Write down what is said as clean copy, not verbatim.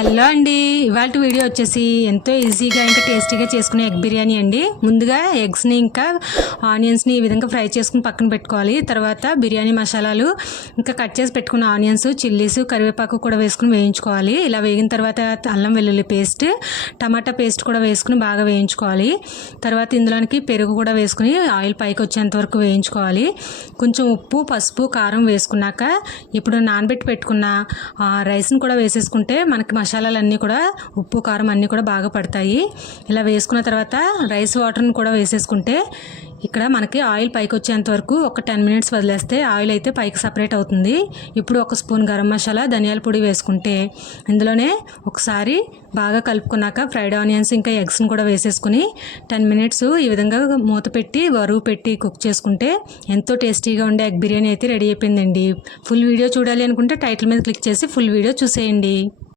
Hello అండి, ఇవాళ video వచ్చేసి ఎంతో ఈజీగా ఇంకా టేస్టీగా చేసుకునే ఎగ్ బిర్యానీ అండి. ముందుగా ఎగ్స్ని ఇంకా ఆనియన్స్ని ఈ విధంగా ఫ్రై చేసుకుని పక్కన పెట్టుకోవాలి. తర్వాత బిర్యానీ మసాలాలు ఇంకా కట్ చేసి పెట్టుకున్న ఆనియన్స్, చిల్లీస్, కరివేపాకు కూడా వేసుకుని వేయించుకోవాలి. ఇలా వేగిన తర్వాత అల్లం వెల్లుల్లి పేస్ట్, టమాటా పేస్ట్ కూడా వేసుకుని బాగా వేయించుకోవాలి. తర్వాత ఇందులోనికి పెరుగు కూడా వేసుకుని ఆయిల్ పైకి వచ్చేంత వరకు వేయించుకోవాలి. కొంచెం ఉప్పు, పసుపు, కారం వేసుకున్నాక ఇప్పుడు నానబెట్టి పెట్టుకున్న రైస్ని కూడా వేసేసుకుంటే మనకి మసాలాలన్నీ కూడా ఉప్పు, కారం అన్నీ కూడా బాగా పడతాయి. ఇలా వేసుకున్న తర్వాత రైస్ వాటర్ని కూడా వేసేసుకుంటే ఇక్కడ మనకి ఆయిల్ పైకి వచ్చేంత వరకు ఒక 10 మినిట్స్ వదిలేస్తే ఆయిల్ అయితే పైకి సపరేట్ అవుతుంది. ఇప్పుడు ఒక స్పూన్ గరం మసాలా, ధనియాల పొడి వేసుకుంటే ఇందులోనే ఒకసారి బాగా కలుపుకున్నాక ఫ్రైడ్ ఆనియన్స్ ఇంకా ఎగ్స్ని కూడా వేసేసుకుని 10 మినిట్స్ ఈ విధంగా మూత పెట్టి బరువు పెట్టి కుక్ చేసుకుంటే ఎంతో టేస్టీగా ఉండే ఎగ్ బిర్యానీ అయితే రెడీ అయిపోయిందండి. ఫుల్ వీడియో చూడాలి అనుకుంటే టైటిల్ మీద క్లిక్ చేసి ఫుల్ వీడియో చూసేయండి.